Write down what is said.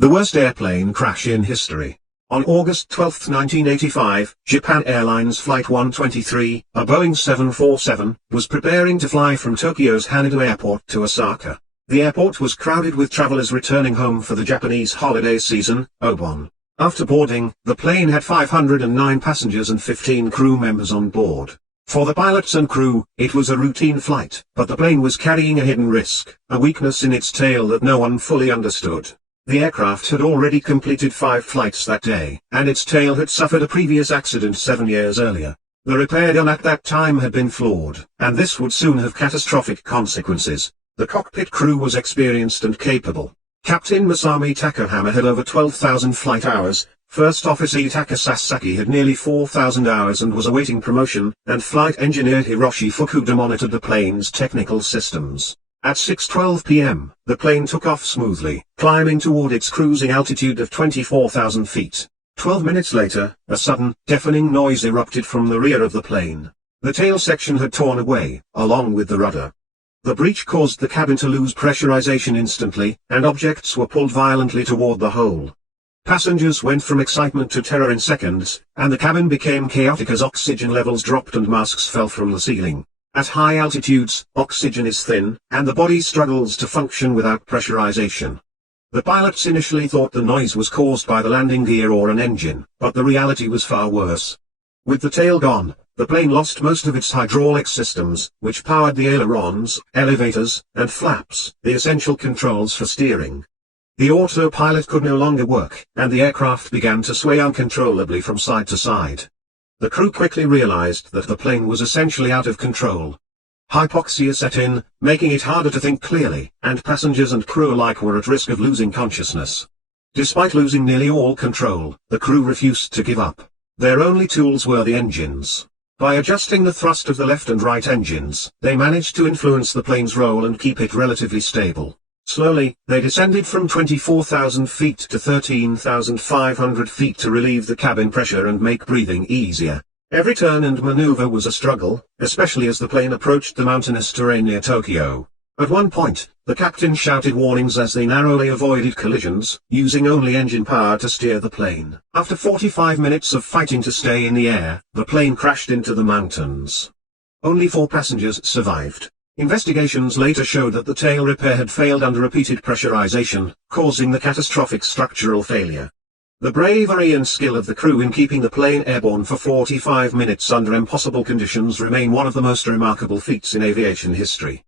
The worst airplane crash in history. On August 12, 1985, Japan Airlines Flight 123, a Boeing 747, was preparing to fly from Tokyo's Haneda Airport to Osaka. The airport was crowded with travelers returning home for the Japanese holiday season, Obon. After boarding, the plane had 509 passengers and 15 crew members on board. For the pilots and crew, it was a routine flight, but the plane was carrying a hidden risk, a weakness in its tail that no one fully understood. The aircraft had already completed 5 flights that day, and its tail had suffered a previous accident 7 years earlier. The repair done at that time had been flawed, and this would soon have catastrophic consequences. The cockpit crew was experienced and capable. Captain Masami Takahama had over 12,000 flight hours, First Officer Itaka Sasaki had nearly 4,000 hours and was awaiting promotion, and Flight Engineer Hiroshi Fukuda monitored the plane's technical systems. At 6:12 p.m., the plane took off smoothly, climbing toward its cruising altitude of 24,000 feet. 12 minutes later, a sudden, deafening noise erupted from the rear of the plane. The tail section had torn away, along with the rudder. The breach caused the cabin to lose pressurization instantly, and objects were pulled violently toward the hole. Passengers went from excitement to terror in seconds, and the cabin became chaotic as oxygen levels dropped and masks fell from the ceiling. At high altitudes, oxygen is thin, and the body struggles to function without pressurization. The pilots initially thought the noise was caused by the landing gear or an engine, but the reality was far worse. With the tail gone, the plane lost most of its hydraulic systems, which powered the ailerons, elevators, and flaps, the essential controls for steering. The autopilot could no longer work, and the aircraft began to sway uncontrollably from side to side. The crew quickly realized that the plane was essentially out of control. Hypoxia set in, making it harder to think clearly, and passengers and crew alike were at risk of losing consciousness. Despite losing nearly all control, the crew refused to give up. Their only tools were the engines. By adjusting the thrust of the left and right engines, they managed to influence the plane's roll and keep it relatively stable. Slowly, they descended from 24,000 feet to 13,500 feet to relieve the cabin pressure and make breathing easier. Every turn and maneuver was a struggle, especially as the plane approached the mountainous terrain near Tokyo. At one point, the captain shouted warnings as they narrowly avoided collisions, using only engine power to steer the plane. After 45 minutes of fighting to stay in the air, the plane crashed into the mountains. Only 4 passengers survived. Investigations later showed that the tail repair had failed under repeated pressurization, causing the catastrophic structural failure. The bravery and skill of the crew in keeping the plane airborne for 45 minutes under impossible conditions remain one of the most remarkable feats in aviation history.